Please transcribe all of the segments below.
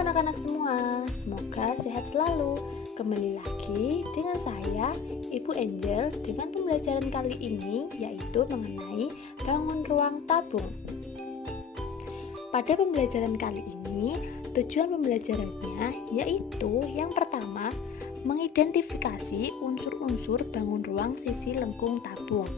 anak-anak semua, semoga sehat selalu. Kembali lagi dengan saya, Ibu Angel, dengan pembelajaran kali ini yaitu mengenai bangun ruang tabung. Pada pembelajaran kali ini, tujuan pembelajarannya yaitu yang pertama, mengidentifikasi unsur-unsur bangun ruang sisi lengkung tabung.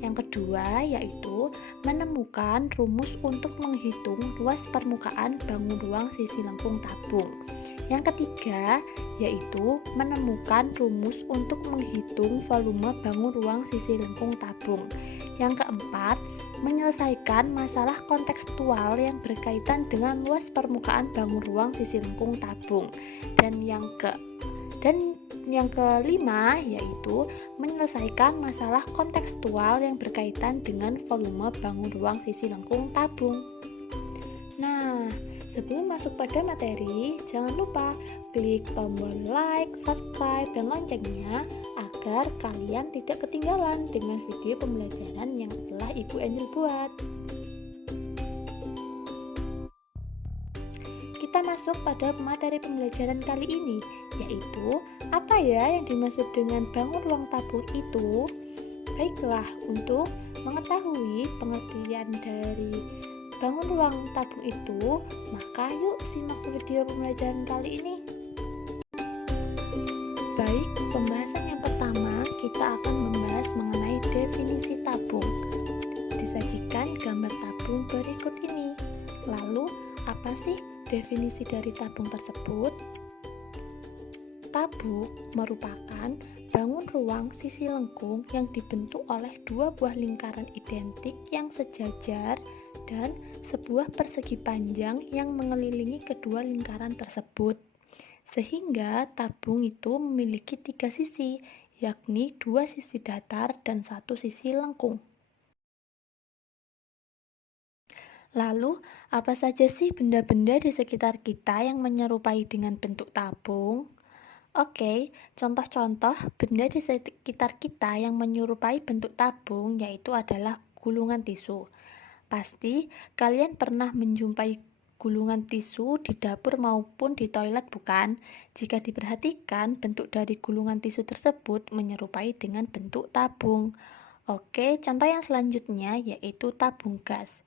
Yang kedua yaitu menemukan rumus untuk menghitung luas permukaan bangun ruang sisi lengkung tabung. Yang ketiga yaitu menemukan rumus untuk menghitung volume bangun ruang sisi lengkung tabung. Yang keempat, menyelesaikan masalah kontekstual yang berkaitan dengan luas permukaan bangun ruang sisi lengkung tabung. Dan yang kelima yaitu menyelesaikan masalah kontekstual yang berkaitan dengan volume bangun ruang sisi lengkung tabung. Nah, sebelum masuk pada materi, jangan lupa klik tombol like, subscribe, dan loncengnya agar kalian tidak ketinggalan dengan video pembelajaran yang telah Ibu Angel buat. Kita masuk pada materi pembelajaran kali ini, yaitu apa ya yang dimaksud dengan bangun ruang tabung itu? Baiklah, untuk mengetahui pengertian dari bangun ruang tabung itu, maka yuk simak video pembelajaran kali ini. Baik, pembahasan yang pertama kita akan membahas mengenai definisi tabung. Disajikan gambar tabung berikut ini. Lalu, apa sih definisi dari tabung tersebut? Tabung merupakan bangun ruang sisi lengkung yang dibentuk oleh dua buah lingkaran identik yang sejajar dan sebuah persegi panjang yang mengelilingi kedua lingkaran tersebut. Sehingga tabung itu memiliki tiga sisi, yakni dua sisi datar dan satu sisi lengkung. Lalu, apa saja sih benda-benda di sekitar kita yang menyerupai dengan bentuk tabung? Oke, contoh-contoh benda di sekitar kita yang menyerupai bentuk tabung yaitu adalah gulungan tisu. Pasti kalian pernah menjumpai gulungan tisu di dapur maupun di toilet, bukan? Jika diperhatikan, bentuk dari gulungan tisu tersebut menyerupai dengan bentuk tabung. Oke, contoh yang selanjutnya yaitu tabung gas.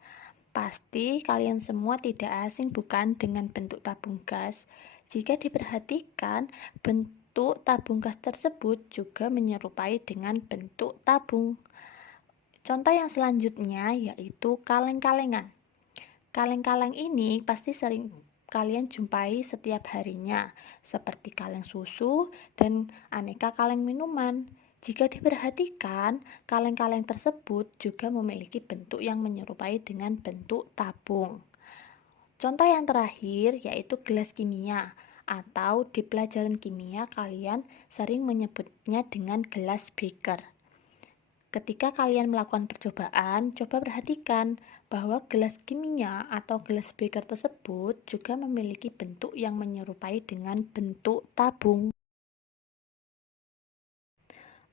Pasti kalian semua tidak asing bukan dengan bentuk tabung gas. Jika diperhatikan, bentuk tabung gas tersebut juga menyerupai dengan bentuk tabung. Contoh yang selanjutnya yaitu kaleng-kalengan. Kaleng-kaleng ini pasti sering kalian jumpai setiap harinya, seperti kaleng susu dan aneka kaleng minuman. Jika diperhatikan, kaleng-kaleng tersebut juga memiliki bentuk yang menyerupai dengan bentuk tabung. Contoh yang terakhir yaitu gelas kimia, atau di pelajaran kimia kalian sering menyebutnya dengan gelas beaker. Ketika kalian melakukan percobaan, coba perhatikan bahwa gelas kimia atau gelas beaker tersebut juga memiliki bentuk yang menyerupai dengan bentuk tabung.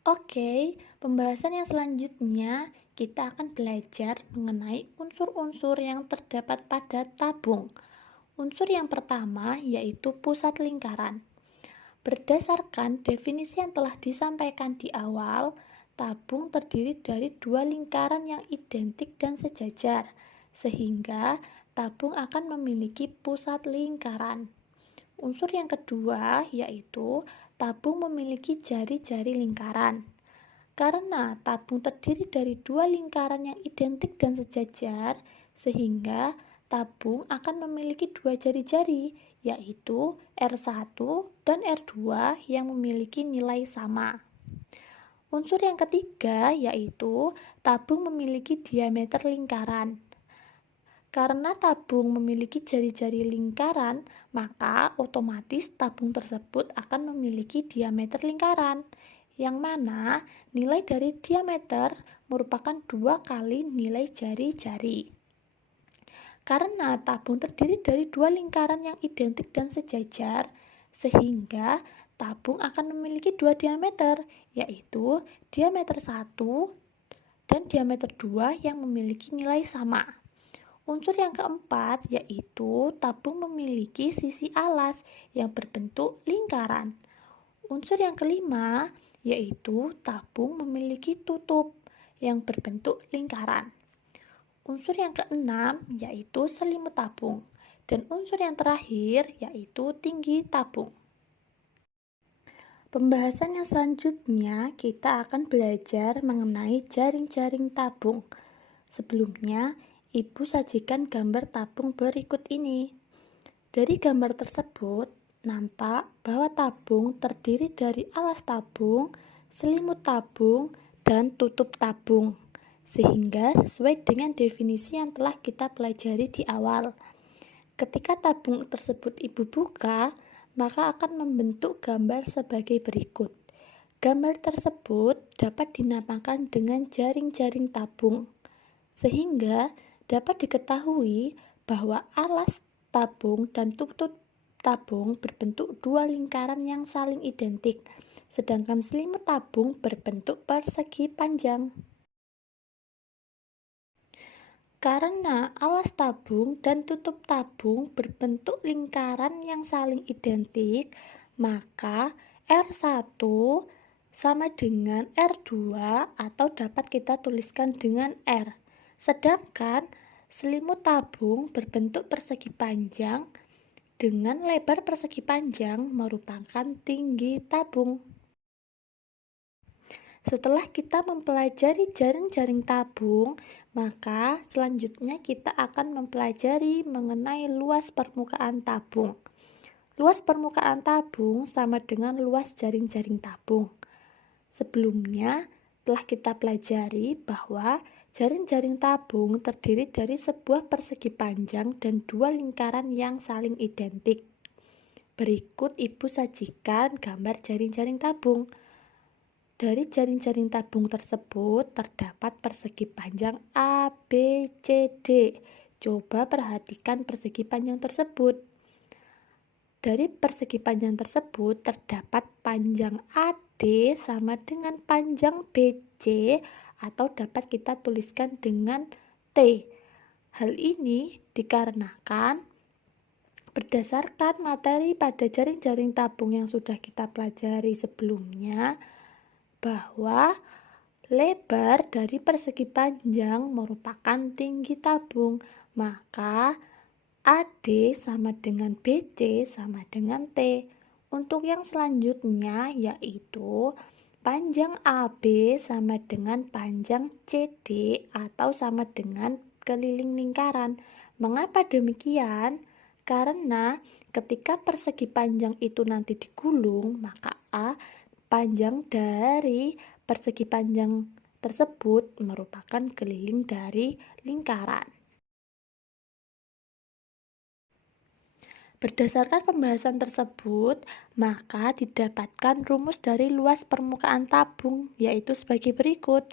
Oke, pembahasan yang selanjutnya kita akan belajar mengenai unsur-unsur yang terdapat pada tabung. Unsur yang pertama yaitu pusat lingkaran. Berdasarkan definisi yang telah disampaikan di awal, tabung terdiri dari dua lingkaran yang identik dan sejajar, sehingga tabung akan memiliki pusat lingkaran. Unsur yang kedua yaitu tabung memiliki jari-jari lingkaran. Karena tabung terdiri dari dua lingkaran yang identik dan sejajar, sehingga tabung akan memiliki dua jari-jari, yaitu R1 dan R2 yang memiliki nilai sama. Unsur yang ketiga yaitu tabung memiliki diameter lingkaran. Karena tabung memiliki jari-jari lingkaran, maka otomatis tabung tersebut akan memiliki diameter lingkaran, yang mana nilai dari diameter merupakan 2 kali nilai jari-jari. Karena tabung terdiri dari dua lingkaran yang identik dan sejajar, sehingga tabung akan memiliki dua diameter, yaitu diameter 1 dan diameter 2 yang memiliki nilai sama. Unsur yang keempat yaitu tabung memiliki sisi alas yang berbentuk lingkaran. Unsur yang kelima yaitu tabung memiliki tutup yang berbentuk lingkaran. Unsur yang keenam yaitu selimut tabung. Dan unsur yang terakhir yaitu tinggi tabung. Pembahasan yang selanjutnya kita akan belajar mengenai jaring-jaring tabung. Sebelumnya, Ibu sajikan gambar tabung berikut ini. Dari gambar tersebut, nampak bahwa tabung terdiri dari alas tabung, selimut tabung, dan tutup tabung. Sehingga sesuai dengan definisi yang telah kita pelajari di awal. Ketika tabung tersebut Ibu buka, maka akan membentuk gambar sebagai berikut. Gambar tersebut dapat dinamakan dengan jaring-jaring tabung, sehingga dapat diketahui bahwa alas tabung dan tutup tabung berbentuk dua lingkaran yang saling identik, sedangkan selimut tabung berbentuk persegi panjang. Karena alas tabung dan tutup tabung berbentuk lingkaran yang saling identik, maka R1 sama dengan R2 atau dapat kita tuliskan dengan R. Sedangkan selimut tabung berbentuk persegi panjang dengan lebar persegi panjang merupakan tinggi tabung. Setelah kita mempelajari jaring-jaring tabung, maka selanjutnya kita akan mempelajari mengenai luas permukaan tabung. Luas permukaan tabung sama dengan luas jaring-jaring tabung. Sebelumnya telah kita pelajari bahwa jaring-jaring tabung terdiri dari sebuah persegi panjang dan dua lingkaran yang saling identik. Berikut Ibu sajikan gambar jaring-jaring tabung. Dari jaring-jaring tabung tersebut terdapat persegi panjang A, B, C, D. Coba perhatikan persegi panjang tersebut. Dari persegi panjang tersebut terdapat panjang AD sama dengan panjang BC atau dapat kita tuliskan dengan T. Hal ini dikarenakan berdasarkan materi pada jaring-jaring tabung yang sudah kita pelajari sebelumnya, bahwa lebar dari persegi panjang merupakan tinggi tabung, maka AD sama dengan BC sama dengan T. Untuk yang selanjutnya yaitu panjang AB sama dengan panjang CD atau sama dengan keliling lingkaran. Mengapa demikian? Karena ketika persegi panjang itu nanti digulung, maka A panjang dari persegi panjang tersebut merupakan keliling dari lingkaran. Berdasarkan pembahasan tersebut, maka didapatkan rumus dari luas permukaan tabung, yaitu sebagai berikut.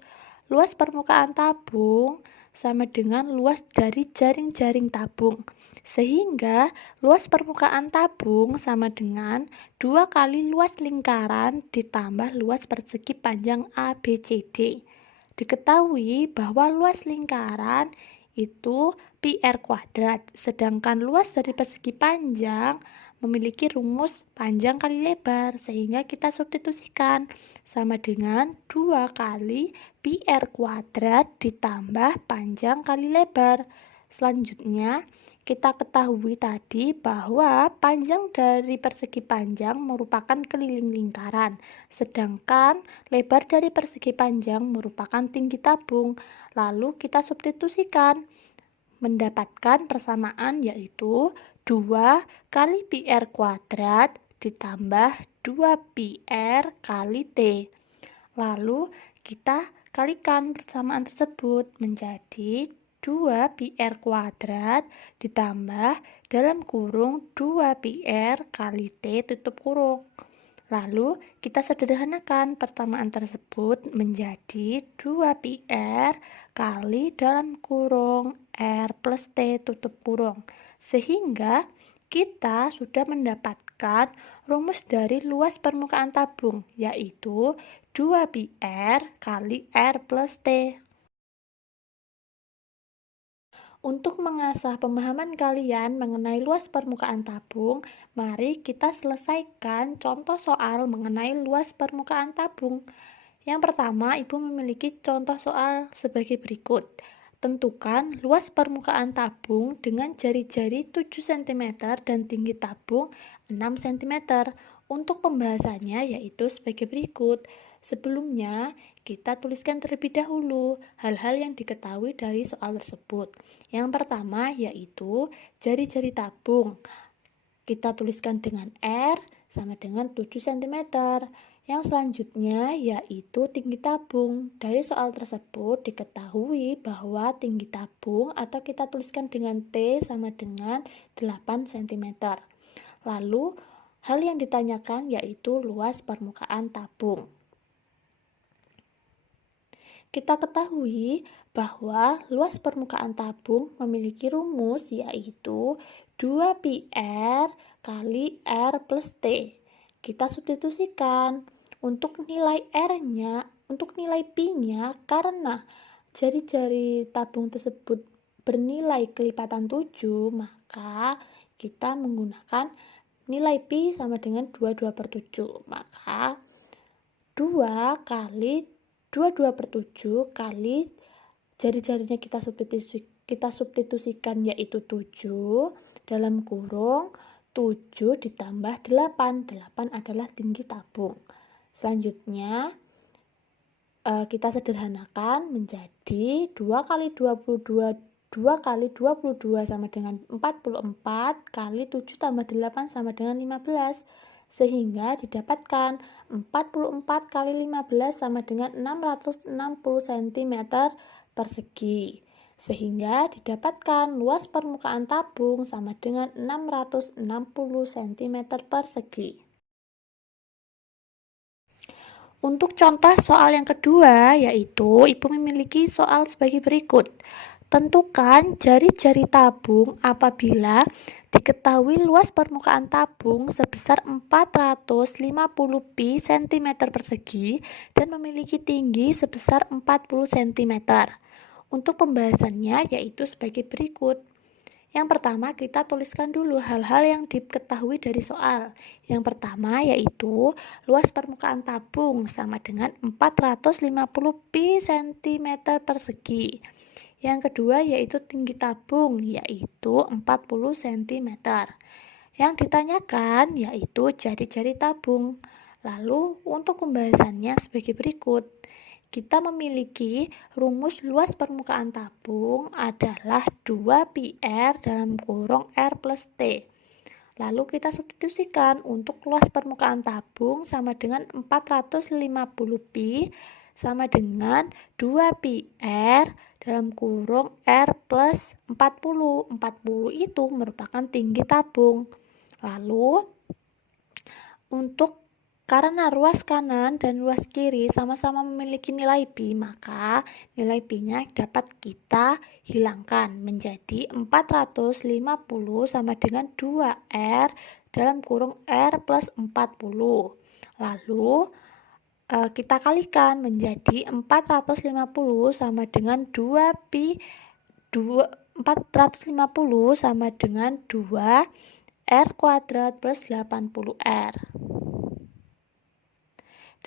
Luas permukaan tabung sama dengan luas dari jaring-jaring tabung. Sehingga luas permukaan tabung sama dengan 2 kali luas lingkaran ditambah luas persegi panjang ABCD. Diketahui bahwa luas lingkaran itu pi R kuadrat, sedangkan luas dari persegi panjang memiliki rumus panjang kali lebar, sehingga kita substitusikan sama dengan 2 kali pi R kuadrat ditambah panjang kali lebar. Selanjutnya, kita ketahui tadi bahwa panjang dari persegi panjang merupakan keliling lingkaran, sedangkan lebar dari persegi panjang merupakan tinggi tabung. Lalu kita substitusikan, mendapatkan persamaan yaitu 2 kali pi R kuadrat ditambah 2 pi R kali T. Lalu kita kalikan persamaan tersebut menjadi 2 pi R kuadrat ditambah dalam kurung 2 pi R kali T tutup kurung. Lalu kita sederhanakan persamaan tersebut menjadi 2 pi R kali dalam kurung R plus T tutup kurung. Sehingga kita sudah mendapatkan rumus dari luas permukaan tabung, yaitu 2 pi R kali R plus T. Untuk mengasah pemahaman kalian mengenai luas permukaan tabung, mari kita selesaikan contoh soal mengenai luas permukaan tabung. Yang pertama, Ibu memiliki contoh soal sebagai berikut. Tentukan luas permukaan tabung dengan jari-jari 7 cm dan tinggi tabung 6 cm. Untuk pembahasannya yaitu sebagai berikut. Sebelumnya, kita tuliskan terlebih dahulu hal-hal yang diketahui dari soal tersebut. Yang pertama yaitu jari-jari tabung. Kita tuliskan dengan R sama dengan 7 cm. Yang selanjutnya yaitu tinggi tabung. Dari soal tersebut diketahui bahwa tinggi tabung atau kita tuliskan dengan T sama dengan 8 cm. Lalu hal yang ditanyakan yaitu luas permukaan tabung. Kita ketahui bahwa luas permukaan tabung memiliki rumus yaitu 2πr kali R plus T. Kita substitusikan untuk nilai R-nya, untuk nilai Pi-nya karena jari-jari tabung tersebut bernilai kelipatan 7, maka kita menggunakan nilai Pi sama dengan 22/7. Maka 2 kali 22/7 kali jari-jarinya kita substitusikan yaitu 7 dalam kurung 7 ditambah 8. 8 adalah tinggi tabung. Selanjutnya kita sederhanakan menjadi 2 kali 22 sama dengan 44 kali 7 tambah 8 sama dengan 15. Sehingga didapatkan 44 kali 15 sama dengan 660 cm persegi. Sehingga didapatkan luas permukaan tabung sama dengan 660 cm persegi. Untuk contoh soal yang kedua, yaitu Ibu memiliki soal sebagai berikut. Tentukan jari-jari tabung apabila diketahui luas permukaan tabung sebesar 450 pi cm persegi dan memiliki tinggi sebesar 40 cm. Untuk pembahasannya yaitu sebagai berikut. Yang pertama, kita tuliskan dulu hal-hal yang diketahui dari soal. Yang pertama yaitu luas permukaan tabung sama dengan 450 pi cm persegi. Yang kedua yaitu tinggi tabung yaitu 40 cm. Yang ditanyakan yaitu jari-jari tabung. Lalu untuk pembahasannya sebagai berikut. Kita memiliki rumus luas permukaan tabung adalah 2πr dalam kurung R plus T. Lalu kita substitusikan untuk luas permukaan tabung sama dengan 450 pi sama dengan 2πr dalam kurung R plus 40. 40 itu merupakan tinggi tabung. Lalu karena ruas kanan dan ruas kiri sama-sama memiliki nilai Pi, maka nilai Pi-nya dapat kita hilangkan menjadi 450 sama dengan 2R dalam kurung R plus 40. Lalu kita kalikan menjadi 450 sama dengan 2 Pi 450 sama dengan 2 R kuadrat plus 80R.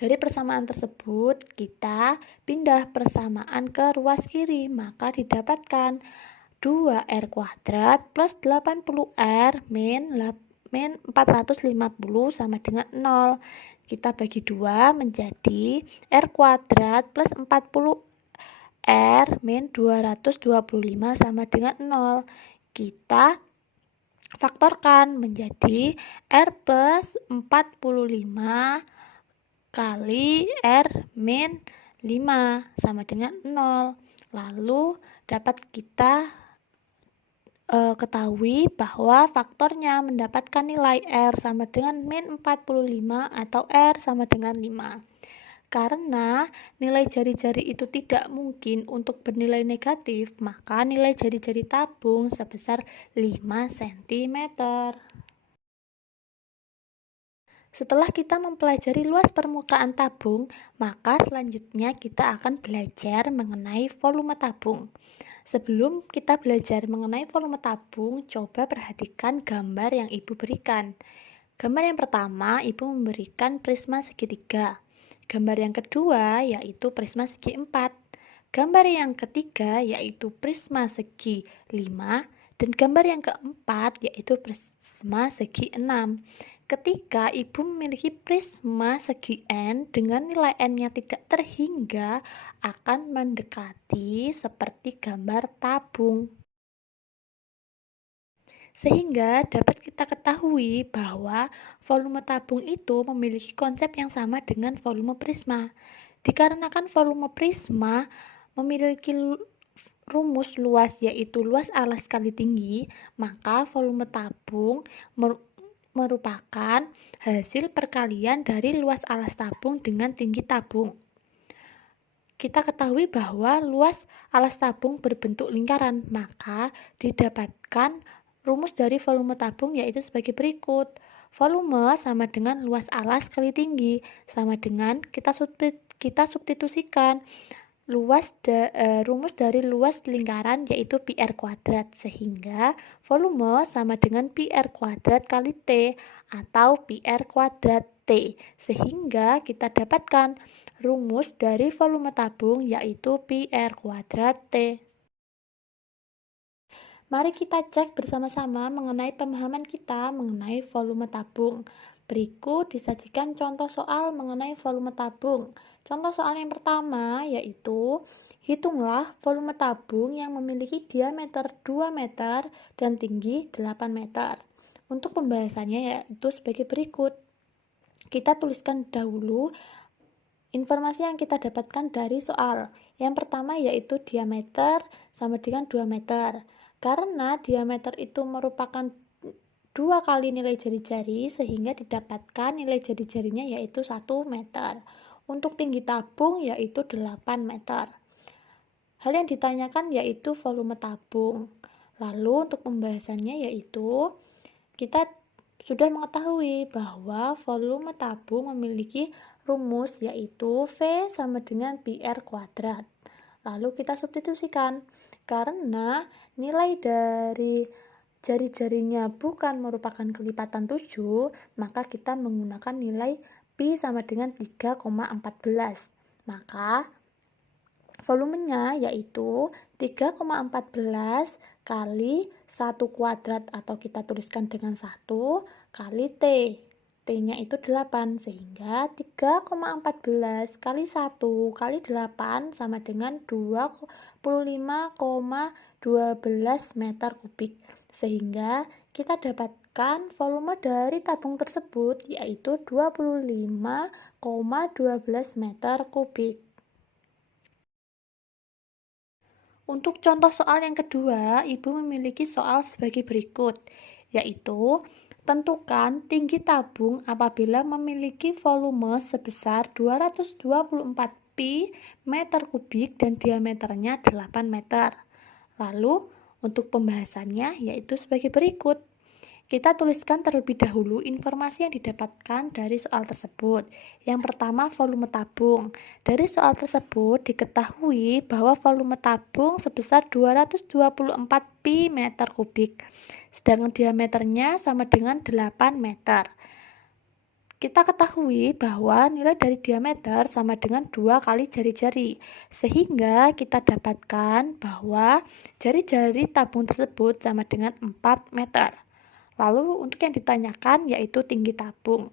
Dari persamaan tersebut, kita pindah persamaan ke ruas kiri, maka didapatkan 2R kuadrat plus 80R min 450 sama dengan 0. Kita bagi 2 menjadi R kuadrat plus 40R min 225 sama dengan 0. Kita faktorkan menjadi R plus 45 kali R min 5 sama dengan 0. Lalu dapat kita ketahui bahwa faktornya mendapatkan nilai R sama dengan min 45 atau R sama dengan 5. Karena nilai jari-jari itu tidak mungkin untuk bernilai negatif, maka nilai jari-jari tabung sebesar 5 cm. Setelah kita mempelajari luas permukaan tabung, maka selanjutnya kita akan belajar mengenai volume tabung. Sebelum kita belajar mengenai volume tabung, coba perhatikan gambar yang Ibu berikan. Gambar yang pertama, Ibu memberikan prisma segitiga. Gambar yang kedua, yaitu prisma segi 4. Gambar yang ketiga, yaitu prisma segi 5. Dan gambar yang keempat, yaitu prisma segi 6. Ketika Ibu memiliki prisma segi N dengan nilai N-nya tidak terhingga, akan mendekati seperti gambar tabung. Sehingga dapat kita ketahui bahwa volume tabung itu memiliki konsep yang sama dengan volume prisma. Dikarenakan volume prisma memiliki rumus luas, yaitu luas alas kali tinggi, maka volume tabung merupakan hasil perkalian dari luas alas tabung dengan tinggi tabung. Kita ketahui bahwa luas alas tabung berbentuk lingkaran, maka didapatkan rumus dari volume tabung yaitu sebagai berikut. Volume sama dengan luas alas kali tinggi, sama dengan kita substitusikan rumus dari luas lingkaran yaitu PR kuadrat, sehingga volume sama dengan PR kuadrat kali T atau PR kuadrat T, sehingga kita dapatkan rumus dari volume tabung yaitu PR kuadrat T. Mari kita cek bersama-sama mengenai pemahaman kita mengenai volume tabung. Berikut disajikan contoh soal mengenai volume tabung. Contoh soal yang pertama yaitu, hitunglah volume tabung yang memiliki diameter 2 meter dan tinggi 8 meter. Untuk pembahasannya yaitu sebagai berikut. Kita tuliskan dahulu informasi yang kita dapatkan dari soal. Yang pertama yaitu diameter sama dengan 2 meter. Karena diameter itu merupakan 2 kali nilai jari-jari, sehingga didapatkan nilai jari-jarinya yaitu 1 meter. Untuk tinggi tabung yaitu 8 meter. Hal yang ditanyakan yaitu volume tabung. Lalu untuk pembahasannya yaitu, kita sudah mengetahui bahwa volume tabung memiliki rumus yaitu V sama dengan PR kuadrat. Lalu kita substitusikan. Karena nilai dari jari-jarinya bukan merupakan kelipatan 7, maka kita menggunakan nilai Pi sama dengan 3,14. Maka volumenya yaitu 3,14 kali 1 kuadrat atau kita tuliskan dengan 1 kali T. T-nya itu 8, sehingga 3,14 kali 1 kali 8 sama dengan 25,12 meter kubik. Sehingga kita dapatkan volume dari tabung tersebut yaitu 25,12 meter kubik. Untuk contoh soal yang kedua, Ibu memiliki soal sebagai berikut, yaitu tentukan tinggi tabung apabila memiliki volume sebesar 224 pi meter kubik dan diameternya 8 meter. Lalu, untuk pembahasannya yaitu sebagai berikut. Kita tuliskan terlebih dahulu informasi yang didapatkan dari soal tersebut. Yang pertama, volume tabung. Dari soal tersebut diketahui bahwa volume tabung sebesar 224 pi meter kubik, sedangkan diameternya sama dengan 8 meter. Kita ketahui bahwa nilai dari diameter sama dengan 2 kali jari-jari, sehingga kita dapatkan bahwa jari-jari tabung tersebut sama dengan 4 meter. Lalu untuk yang ditanyakan yaitu tinggi tabung.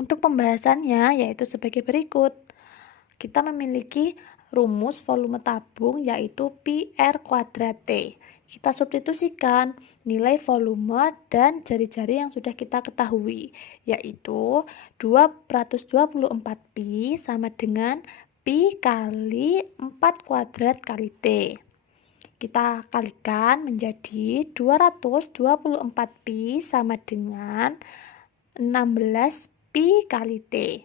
Untuk pembahasannya yaitu sebagai berikut. Kita memiliki rumus volume tabung yaitu PR kuadrat T. Kita substitusikan nilai volume dan jari-jari yang sudah kita ketahui, yaitu 224 pi sama dengan pi kali 4 kuadrat kali T. Kita kalikan menjadi 224 pi sama dengan 16 pi kali T.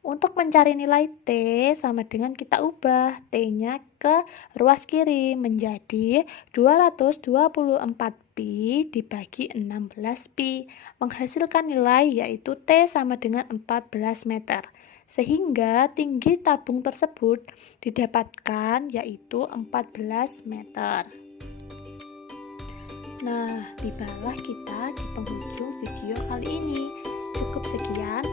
Untuk mencari nilai T sama dengan kita ubah T-nya ke ruas kiri menjadi 224 pi dibagi 16 pi, menghasilkan nilai yaitu T sama dengan 14 meter. Sehingga tinggi tabung tersebut didapatkan yaitu 14 meter. Nah, tibalah kita di penghujung video kali ini. Cukup sekian,